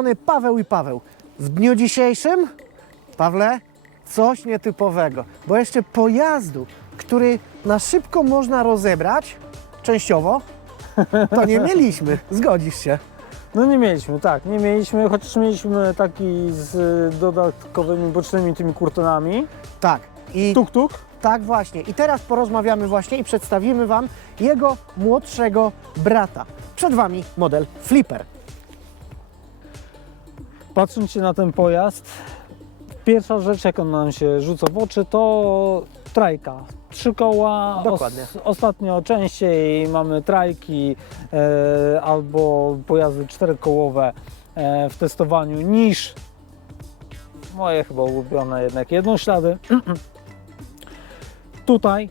strony Paweł i Paweł. W dniu dzisiejszym, Pawle, coś nietypowego, bo jeszcze pojazdu, który na szybko można rozebrać, częściowo, to nie mieliśmy. Zgodzisz się? No nie mieliśmy, tak, nie mieliśmy, chociaż mieliśmy taki z dodatkowymi bocznymi tymi kurtonami. Tak. I Tuk tuk. tak właśnie. I teraz porozmawiamy właśnie i przedstawimy Wam jego młodszego brata. Przed Wami model Flipper. Patrząc się na ten pojazd, pierwsza rzecz, jaką nam się rzuca w oczy, to trajka. Trzy koła. Dokładnie. ostatnio częściej mamy trajki e, albo pojazdy czterokołowe e, w testowaniu niż moje chyba ulubione jednak jednoślady. Tutaj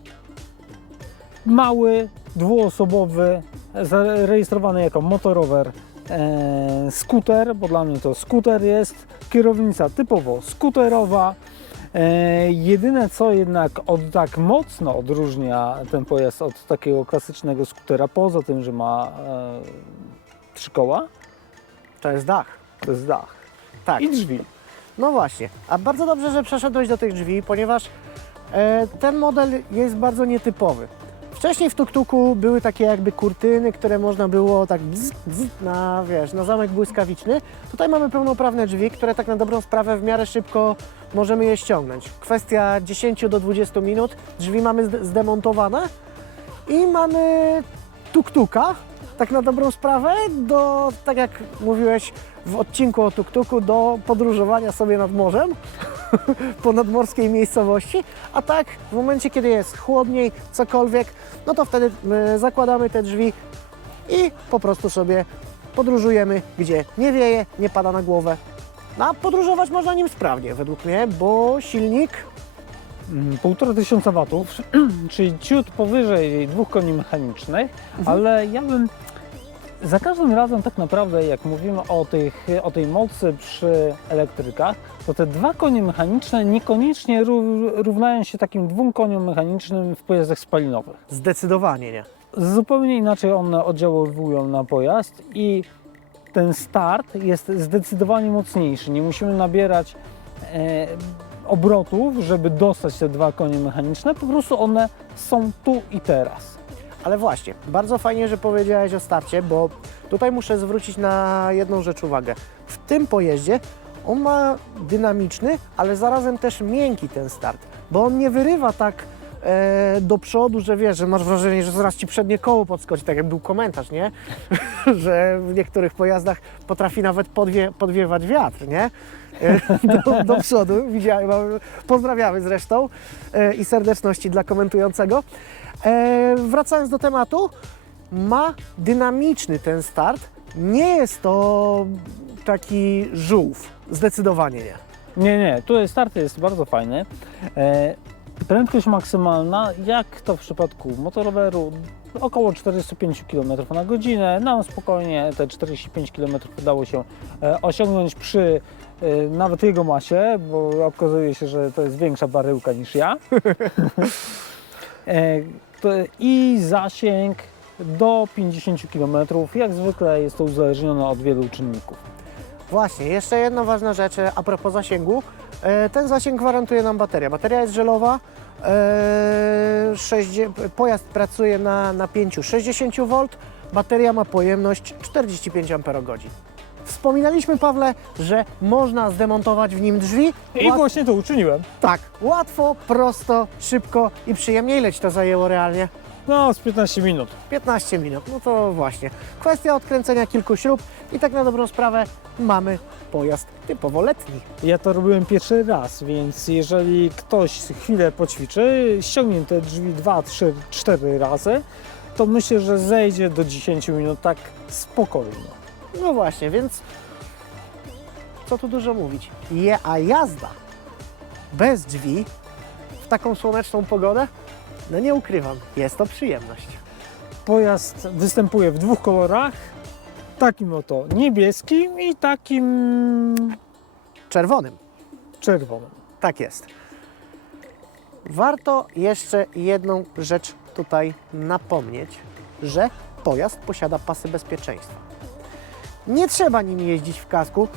mały, dwuosobowy, zarejestrowany jako motorower e, skuter, bo dla mnie to skuter jest, kierownica typowo skuterowa. E, jedyne co jednak od, tak mocno odróżnia ten pojazd od takiego klasycznego skutera, poza tym, że ma e, trzy koła, To jest dach. to jest dach Tak. i drzwi. No właśnie, a bardzo dobrze, że przeszedłeś do tych drzwi, ponieważ e, ten model jest bardzo nietypowy. Wcześniej w Tuktuku były takie jakby kurtyny, które można było tak bzz, bzz, na, wiesz, na zamek błyskawiczny. Tutaj mamy pełnoprawne drzwi, które tak na dobrą sprawę w miarę szybko możemy je ściągnąć. Kwestia 10 do 20 minut, drzwi mamy zde- zdemontowane i mamy Tuktuka, tak na dobrą sprawę, do, tak jak mówiłeś w odcinku o Tuktuku, do podróżowania sobie nad morzem po nadmorskiej miejscowości, a tak w momencie, kiedy jest chłodniej, cokolwiek, no to wtedy y, zakładamy te drzwi i po prostu sobie podróżujemy, gdzie nie wieje, nie pada na głowę. No, a podróżować można nim sprawnie, według mnie, bo silnik Mm, Półtora tysiąca watów, czyli ciut powyżej dwóch koni mechanicznych, Mhm. ale ja bym za każdym razem tak naprawdę jak mówimy o, tych, o tej mocy przy elektrykach, to te dwa konie mechaniczne niekoniecznie ró- równają się takim dwóm koniom mechanicznym w pojazdach spalinowych. zdecydowanie nie. Zupełnie inaczej one oddziaływują na pojazd i ten start jest zdecydowanie mocniejszy. Nie musimy nabierać e, obrotów, żeby dostać te dwa konie mechaniczne, po prostu one są tu i teraz. Ale właśnie, bardzo fajnie, że powiedziałeś o starcie, bo tutaj muszę zwrócić na jedną rzecz uwagę. W tym pojeździe on ma dynamiczny, ale zarazem też miękki ten start, bo on nie wyrywa tak e, do przodu, że wiesz, że masz wrażenie, że zaraz ci przednie koło podskoczy, tak jak był komentarz, nie? że w niektórych pojazdach potrafi nawet podwie, podwiewać wiatr, nie? Do, do przodu, widziałem, pozdrawiamy zresztą e, i serdeczności dla komentującego. E, wracając do tematu, ma dynamiczny ten start. Nie jest to taki żółw, zdecydowanie nie. Nie, nie, tutaj start jest bardzo fajny. E, prędkość maksymalna, jak to w przypadku motoroweru, około 45 km na godzinę. Nam spokojnie te 45 km udało się osiągnąć przy nawet jego masie, bo okazuje się, że to jest większa baryłka niż ja. E, I zasięg do 50 km. Jak zwykle jest to uzależnione od wielu czynników. Właśnie, jeszcze jedna ważna rzecz e, a propos zasięgu. E, Ten zasięg gwarantuje nam bateria. Bateria jest żelowa. e, 60 Pojazd pracuje na napięciu 60 V. Bateria ma pojemność 45 Ah. Wspominaliśmy, Pawle, że można zdemontować w nim drzwi. I Łat- właśnie to uczyniłem. Tak, łatwo, prosto, szybko i przyjemnie. Ile Ci to zajęło realnie? No, z 15 minut. 15 minut, no to właśnie. Kwestia odkręcenia kilku śrub i tak na dobrą sprawę mamy pojazd typowo letni. Ja to robiłem pierwszy raz, więc jeżeli ktoś chwilę poćwiczy, ściągnie te drzwi 2, 3, 4 razy, to myślę, że zejdzie do 10 minut tak spokojnie. No właśnie, więc co tu dużo mówić. Je, a jazda bez drzwi w taką słoneczną pogodę, no nie ukrywam, jest to przyjemność. Pojazd występuje w dwóch kolorach, takim oto niebieskim i takim Czerwonym. czerwonym. Tak jest. Warto jeszcze jedną rzecz tutaj napomnieć, że pojazd posiada pasy bezpieczeństwa. Nie trzeba nim jeździć w kasku.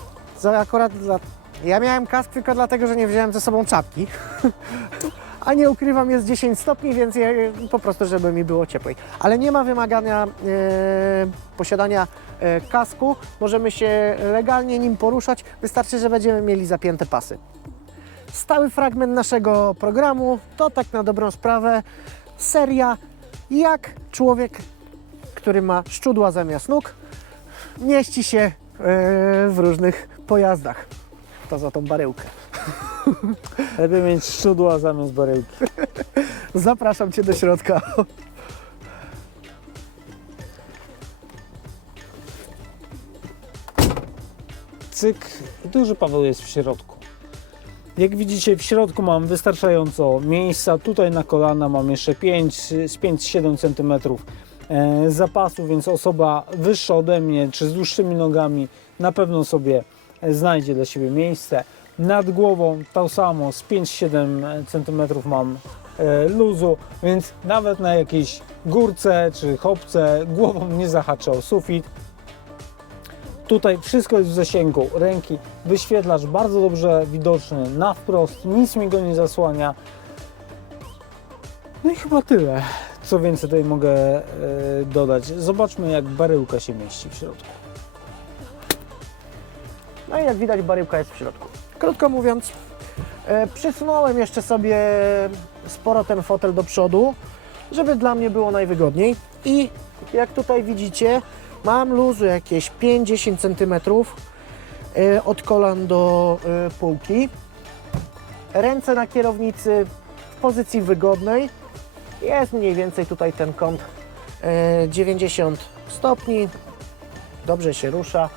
Za akurat dla... Ja miałem kask tylko dlatego, że nie wziąłem ze sobą czapki. A nie ukrywam, jest 10 stopni, więc ja, po prostu, żeby mi było cieplej. Ale nie ma wymagania e, posiadania e, kasku. Możemy się legalnie nim poruszać. Wystarczy, że będziemy mieli zapięte pasy. Stały fragment naszego programu to tak na dobrą sprawę seria jak człowiek, który ma szczudła zamiast nóg, mieści się e, w różnych pojazdach. To za tą baryłkę. Lepiej mieć szczudła zamiast baryłki. Zapraszam Cię do środka. Cyk, duży Paweł jest w środku. Jak widzicie, w środku mam wystarczająco miejsca. Tutaj na kolana mam jeszcze 5, z 5-7 cm zapasu, więc osoba wyższa ode mnie, czy z dłuższymi nogami, na pewno sobie e, znajdzie dla siebie miejsce. Nad głową to samo, z 5-7 cm mam e, luzu, więc nawet na jakiejś górce czy chopce głową nie zahaczę o sufit. Tutaj wszystko jest w zasięgu ręki. Wyświetlacz bardzo dobrze widoczny na wprost, nic mi go nie zasłania. No i chyba tyle. Co więcej tutaj mogę e, dodać? Zobaczmy, jak baryłka się mieści w środku. No i jak widać, baryłka jest w środku. Krótko mówiąc, e, przysunąłem jeszcze sobie sporo ten fotel do przodu, żeby dla mnie było najwygodniej. I jak tutaj widzicie, mam luzu jakieś 5-10 cm e, od kolan do półki. Ręce na kierownicy w pozycji wygodnej. Jest mniej więcej tutaj ten kąt e, 90 stopni. Dobrze się rusza.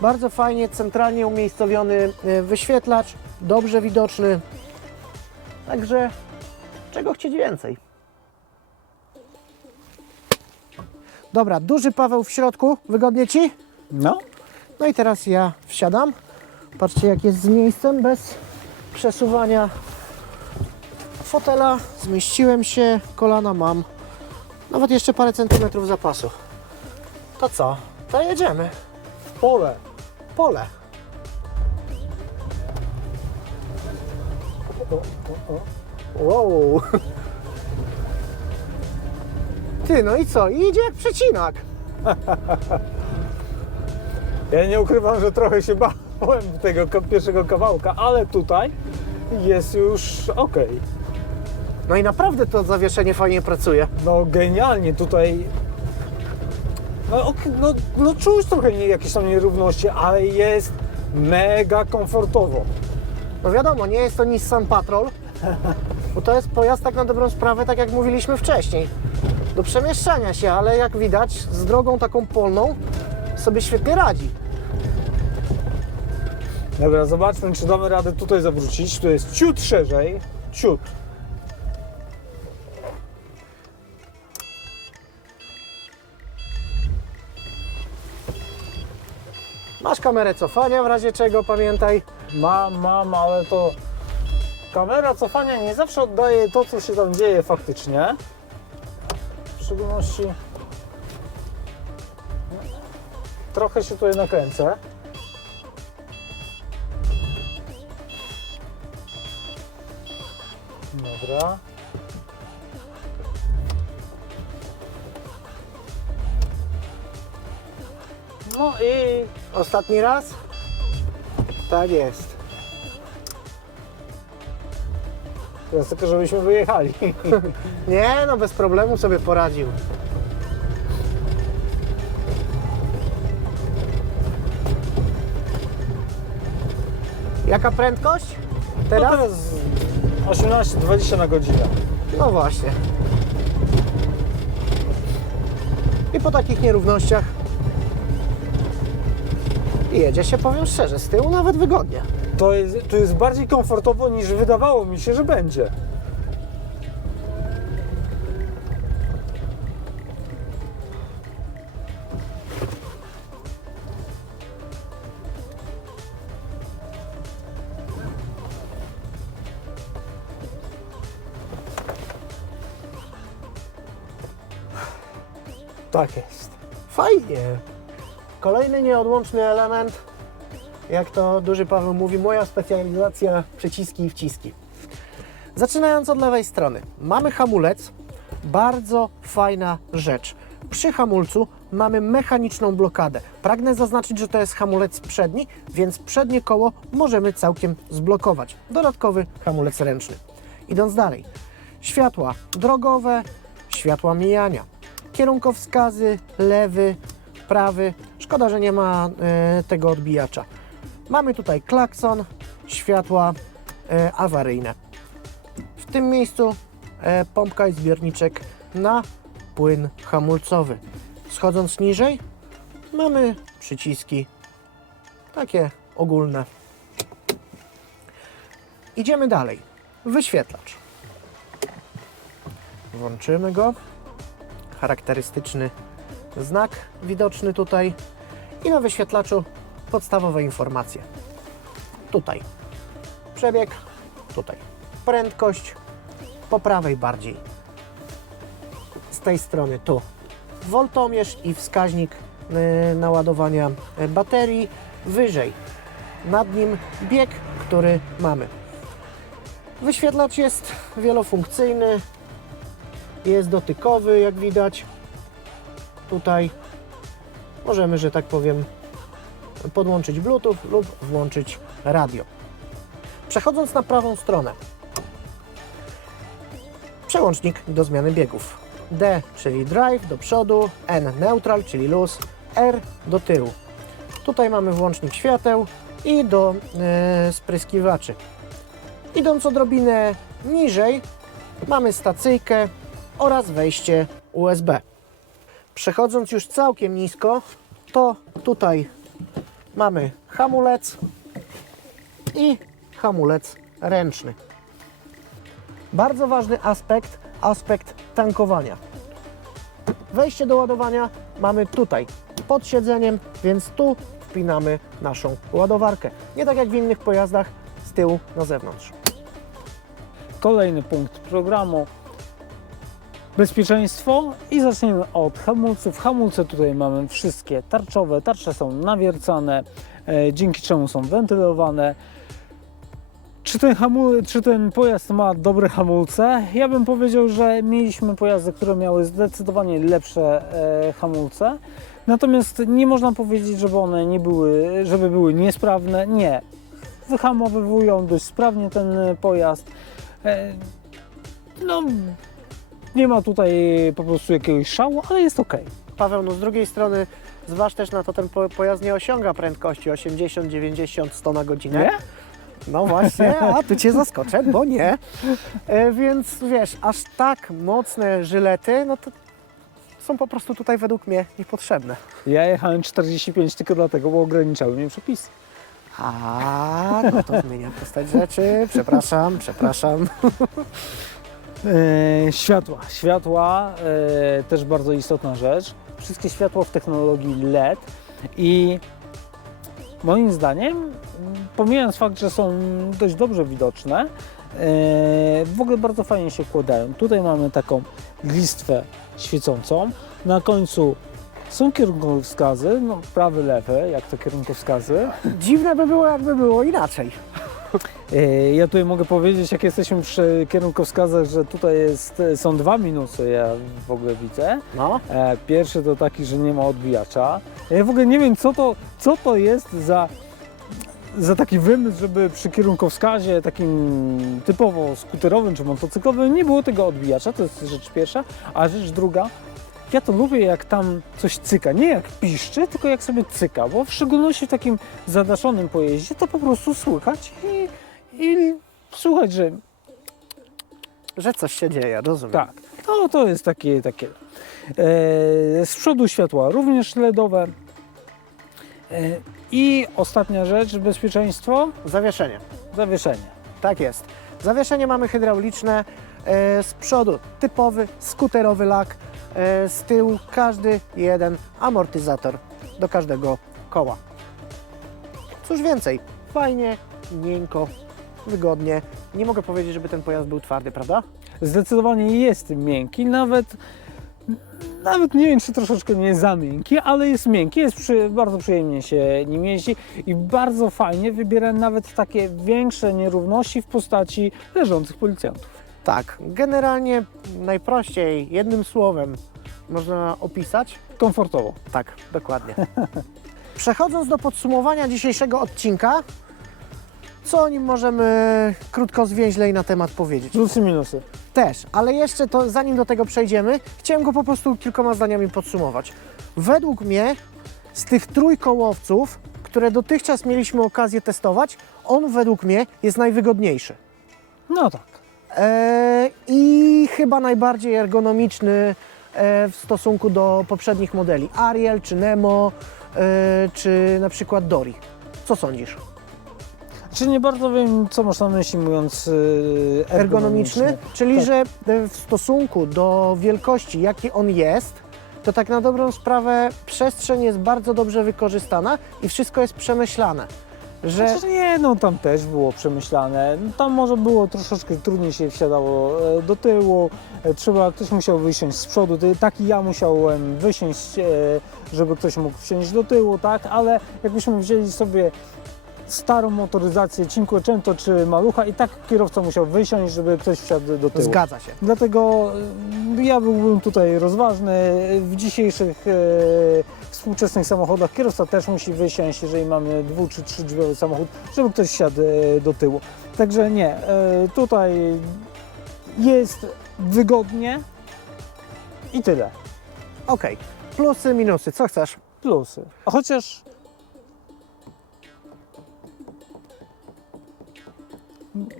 Bardzo fajnie, centralnie umiejscowiony e, wyświetlacz, dobrze widoczny. Także czego chcieć więcej? Dobra, duży Paweł w środku, wygodnie Ci? No, No i teraz ja wsiadam. Patrzcie jak jest z miejscem, bez przesuwania fotela. Zmieściłem się, kolana mam. Nawet jeszcze parę centymetrów zapasu. To co? To jedziemy. w pole. Pole. Wow. Ty, no i co? Idzie jak przecinak. Ja nie ukrywam, że trochę się bałem tego pierwszego kawałka, ale tutaj jest już ok. No i naprawdę to zawieszenie fajnie pracuje. No genialnie tutaj. No, ok, no, no czuć trochę nie, jakieś tam nierówności, ale jest mega komfortowo. No wiadomo, nie jest to Nissan Patrol, bo to jest pojazd tak na dobrą sprawę, tak jak mówiliśmy wcześniej, do przemieszczania się, ale jak widać z drogą taką polną sobie świetnie radzi. Dobra, zobaczmy, czy damy radę tutaj zawrócić. Tu jest ciut szerzej, ciut. Kamerę cofania w razie czego, pamiętaj. Mam, mam, ale to kamera cofania nie zawsze oddaje to, co się tam dzieje faktycznie. W szczególności trochę się tutaj nakręcę. Dobra. No i Ostatni raz? Tak jest. teraz tylko, żebyśmy wyjechali. Nie, no bez problemu sobie poradził. Jaka prędkość? No Teraz? teraz 18-20 na godzinę. No właśnie. I po takich nierównościach jedzie się, powiem szczerze, z tyłu nawet wygodnie. To jest, to jest bardziej komfortowo niż wydawało mi się, że będzie. Tak jest. Fajnie. Kolejny nieodłączny element, jak to duży Paweł mówi, moja specjalizacja przyciski i wciski. Zaczynając od lewej strony, mamy hamulec, bardzo fajna rzecz. Przy hamulcu mamy mechaniczną blokadę. Pragnę zaznaczyć, że to jest hamulec przedni, więc przednie koło możemy całkiem zblokować. Dodatkowy hamulec ręczny. Idąc dalej, światła drogowe, światła mijania, kierunkowskazy, lewy, prawy. Szkoda, że nie ma e, tego odbijacza. Mamy tutaj klakson, światła e, awaryjne. W tym miejscu e, pompka i zbiorniczek na płyn hamulcowy. Schodząc niżej, mamy przyciski takie ogólne. Idziemy dalej. Wyświetlacz. Włączymy go. Charakterystyczny znak widoczny tutaj. I na wyświetlaczu podstawowe informacje. Tutaj przebieg, tutaj prędkość, po prawej bardziej. Z tej strony tu woltomierz i wskaźnik y, naładowania y, baterii. Wyżej nad nim bieg, który mamy. Wyświetlacz jest wielofunkcyjny, jest dotykowy, jak widać. Tutaj możemy, że tak powiem, podłączyć Bluetooth lub włączyć radio. Przechodząc na prawą stronę, przełącznik do zmiany biegów. D, czyli drive do przodu, N, neutral, czyli luz, R do tyłu. Tutaj mamy włącznik świateł i do e, spryskiwaczy. Idąc odrobinę niżej, mamy stacyjkę oraz wejście USB. Przechodząc już całkiem nisko, to tutaj mamy hamulec i hamulec ręczny. Bardzo ważny aspekt, aspekt tankowania. Wejście do ładowania mamy tutaj, pod siedzeniem, więc tu wpinamy naszą ładowarkę. Nie tak jak w innych pojazdach, z tyłu na zewnątrz. Kolejny punkt programu. Bezpieczeństwo i zaczniemy od hamulców. Hamulce tutaj mamy wszystkie tarczowe, tarcze są nawiercane, e, dzięki czemu są wentylowane. Czy ten, hamul, czy ten pojazd ma dobre hamulce? Ja bym powiedział, że mieliśmy pojazdy, które miały zdecydowanie lepsze e, hamulce. Natomiast nie można powiedzieć, żeby one nie były, żeby były niesprawne. Nie. Wyhamowywują dość sprawnie ten e, pojazd. No, nie ma tutaj po prostu jakiegoś szału, ale jest ok. Paweł, no z drugiej strony zważ też na to, ten po- pojazd nie osiąga prędkości 80, 90, 100 na godzinę. Nie? No właśnie, a tu Cię zaskoczę, bo nie. E, więc wiesz, aż tak mocne żylety, no to są po prostu tutaj według mnie niepotrzebne. Ja jechałem 45 tylko dlatego, bo ograniczały mnie przepisy. A, no to zmienia postać rzeczy. Przepraszam, przepraszam. E, światła. Światła e, też bardzo istotna rzecz. Wszystkie światła w technologii LED i moim zdaniem, pomijając fakt, że są dość dobrze widoczne, e, w ogóle bardzo fajnie się kładają. Tutaj mamy taką listwę świecącą. Na końcu są kierunkowskazy, no prawy, lewy, jak to kierunkowskazy. Dziwne by było, jakby było inaczej. E, Ja tutaj mogę powiedzieć, jak jesteśmy przy kierunkowskazach, że tutaj jest, są dwa minusy, ja w ogóle widzę. No, E, Pierwszy to taki, że nie ma odbijacza. Ja w ogóle nie wiem, co to, co to jest za, za taki wymysł, żeby przy kierunkowskazie takim typowo skuterowym czy motocyklowym nie było tego odbijacza, to jest rzecz pierwsza. A rzecz druga, ja to lubię jak tam coś cyka, nie jak piszczy, tylko jak sobie cyka, bo w szczególności w takim zadaszonym pojeździe to po prostu słychać i, i słuchać, że że coś się dzieje, rozumiem. tak, no to jest takie, takie. E, z przodu światła również LEDowe. E, I ostatnia rzecz, bezpieczeństwo, Zawieszenie. zawieszenie. Tak jest. Zawieszenie mamy hydrauliczne. E, z przodu typowy skuterowy lak. E, z tyłu każdy jeden amortyzator do każdego koła. Cóż więcej, fajnie, miękko, wygodnie. Nie mogę powiedzieć, żeby ten pojazd był twardy, prawda? Zdecydowanie jest miękki, nawet nawet nie wiem, czy troszeczkę nie za miękki, ale jest miękki, jest przy, bardzo przyjemnie się nim jeździ i bardzo fajnie wybiera nawet takie większe nierówności w postaci leżących policjantów. Tak, generalnie najprościej jednym słowem można opisać. Komfortowo. Tak, dokładnie. Przechodząc do podsumowania dzisiejszego odcinka, co o nim możemy krótko zwięźlej na temat powiedzieć? Plusy, minusy. Też, ale jeszcze to zanim do tego przejdziemy, chciałem go po prostu kilkoma zdaniami podsumować. Według mnie z tych trójkołowców, które dotychczas mieliśmy okazję testować, on według mnie jest najwygodniejszy. No tak. Eee, I chyba najbardziej ergonomiczny e, w stosunku do poprzednich modeli. Ariel czy Nemo, e, czy na przykład Dori. Co sądzisz? Czy nie bardzo wiem, co masz na myśli mówiąc yy, Ergonomiczny? Czyli, Tak. że e, w stosunku do wielkości, jaki on jest, to tak na dobrą sprawę przestrzeń jest bardzo dobrze wykorzystana i wszystko jest przemyślane. Że Chociaż nie, no tam też było przemyślane. No, Tam może było troszeczkę trudniej się wsiadało e, do tyłu. E, Trzeba, ktoś musiał wysiąść z przodu. Ty- Tak i ja musiałem wysiąść, żeby ktoś mógł wsiąść do tyłu, tak? Ale jakbyśmy wzięli sobie starą motoryzację Cinquecento czy Malucha i tak kierowca musiał wysiąść, żeby ktoś wsiadł do tyłu. zgadza się. Dlatego y, ja byłbym tutaj rozważny. W dzisiejszych e, współczesnych samochodach kierowca też musi wysiąść, jeżeli mamy dwu czy trzydrzwiowy samochód, żeby ktoś siadł e, do tyłu. Także nie, e, tutaj jest wygodnie i tyle. Okej, plusy, minusy, co chcesz? Plusy. A chociaż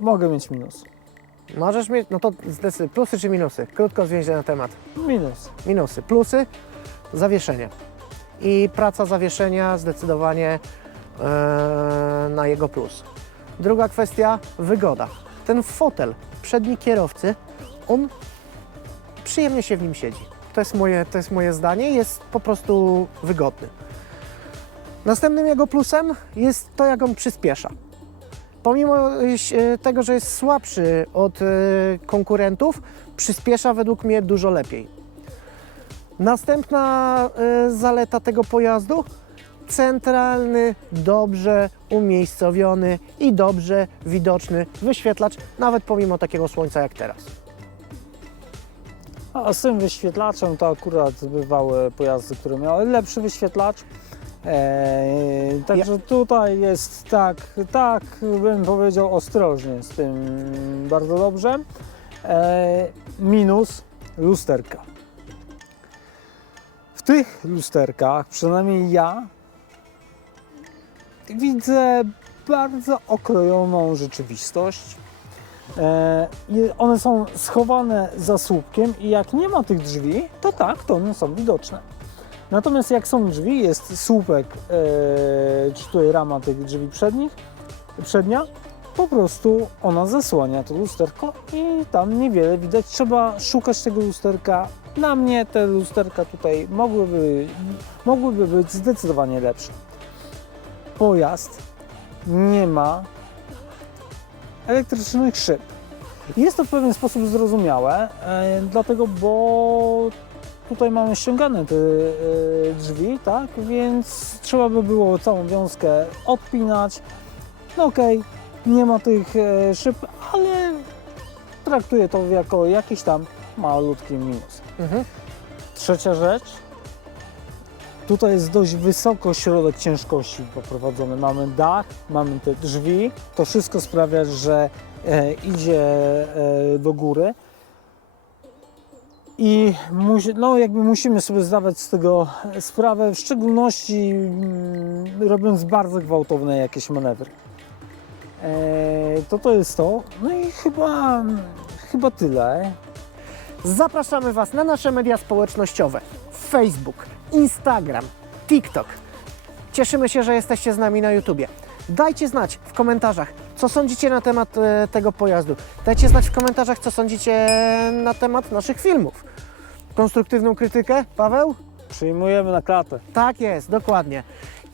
mogę mieć minus. Możesz mieć, no to zdecyduj, plusy czy minusy? Krótko zwięźle na temat. Minus. Minusy. Plusy, zawieszenie. I praca zawieszenia zdecydowanie e, na jego plus. Druga kwestia, wygoda. Ten fotel przedni kierowcy, on przyjemnie się w nim siedzi. To jest moje, to jest moje zdanie, jest po prostu wygodny. Następnym jego plusem jest to, jak on przyspiesza. Pomimo e, tego, że jest słabszy od e, konkurentów, przyspiesza według mnie dużo lepiej. Następna e, zaleta tego pojazdu centralny, dobrze umiejscowiony i dobrze widoczny wyświetlacz, nawet pomimo takiego słońca jak teraz. A z tym wyświetlaczem to akurat bywały pojazdy, które miały lepszy wyświetlacz. Eee, także tutaj jest tak, tak bym powiedział ostrożnie z tym bardzo dobrze. Eee, minus lusterka. W tych lusterkach, przynajmniej ja, widzę bardzo okrojoną rzeczywistość. E, i one są schowane za słupkiem i jak nie ma tych drzwi, to tak, to one są widoczne. Natomiast jak są drzwi, jest słupek, e, czy tutaj rama tych drzwi przednich, przednia, po prostu ona zasłania to lusterko i tam niewiele widać. Trzeba szukać tego lusterka. Dla mnie te lusterka tutaj mogłyby, mogłyby być zdecydowanie lepsze. Pojazd nie ma elektrycznych szyb. Jest to w pewien sposób zrozumiałe, e, dlatego, bo tutaj mamy ściągane te e, drzwi, tak, więc trzeba by było całą wiązkę odpinać. No okej, nie ma tych e, szyb, ale traktuję to jako jakiś tam malutki minus. Mhm. Trzecia rzecz. Tutaj jest dość wysoko środek ciężkości poprowadzony. Mamy dach, mamy te drzwi. To wszystko sprawia, że e, idzie e, do góry. I no jakby musimy sobie zdawać z tego sprawę, w szczególności mm, robiąc bardzo gwałtowne jakieś manewry. E, to to jest to. No i chyba, chyba tyle. Zapraszamy Was na nasze media społecznościowe: Facebook, Instagram, TikTok. Cieszymy się, że jesteście z nami na YouTubie. Dajcie znać w komentarzach, co sądzicie na temat e, tego pojazdu. Dajcie znać w komentarzach, co sądzicie na temat naszych filmów. Konstruktywną krytykę, Paweł? Przyjmujemy na klatę. Tak jest, dokładnie.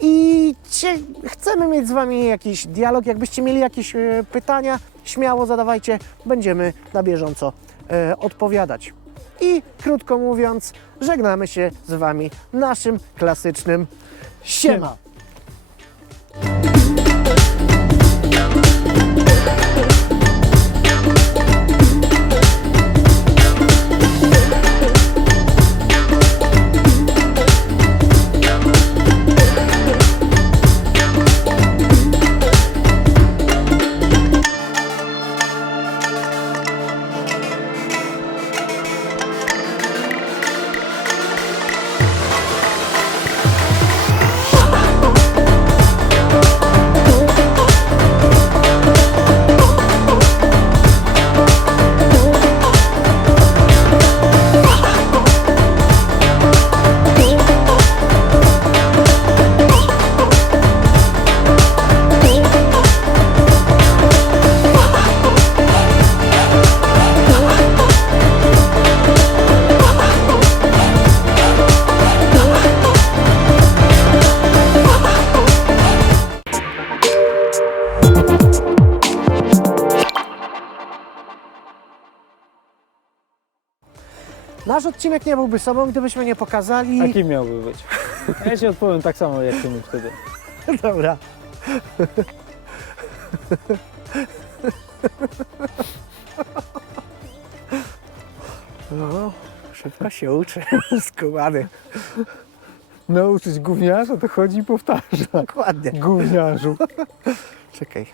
I cie, chcemy mieć z Wami jakiś dialog. Jakbyście mieli jakieś e, pytania, śmiało zadawajcie, będziemy na bieżąco e, odpowiadać. i krótko mówiąc, żegnamy się z Wami naszym klasycznym siema. Nasz odcinek nie byłby sobą, gdybyśmy nie pokazali. Jaki miałby być? Ja ci odpowiem tak samo jak ty mi wtedy. Dobra. No, szybko się uczy, skubany. Nauczyć gówniarza to chodzi i powtarza. Dokładnie. Gówniarzu. Czekaj.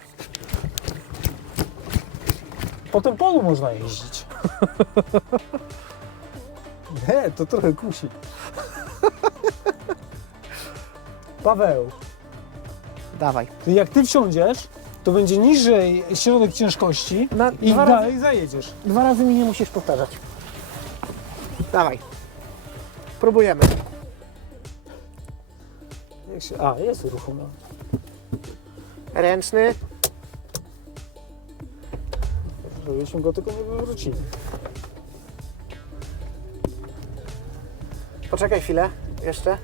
Po tym polu można jeździć. Nie, to trochę kusi. Paweł, Dawaj. to jak ty wsiądziesz, to będzie niżej środek ciężkości Na, i dwa, razy, dalej zajedziesz. dwa razy mi nie musisz powtarzać. Dawaj. Próbujemy. Jak się... A, jest uruchomiony. Ręczny. Żebyśmy go tylko nie wywrócili. Poczekaj chwilę. Jeszcze.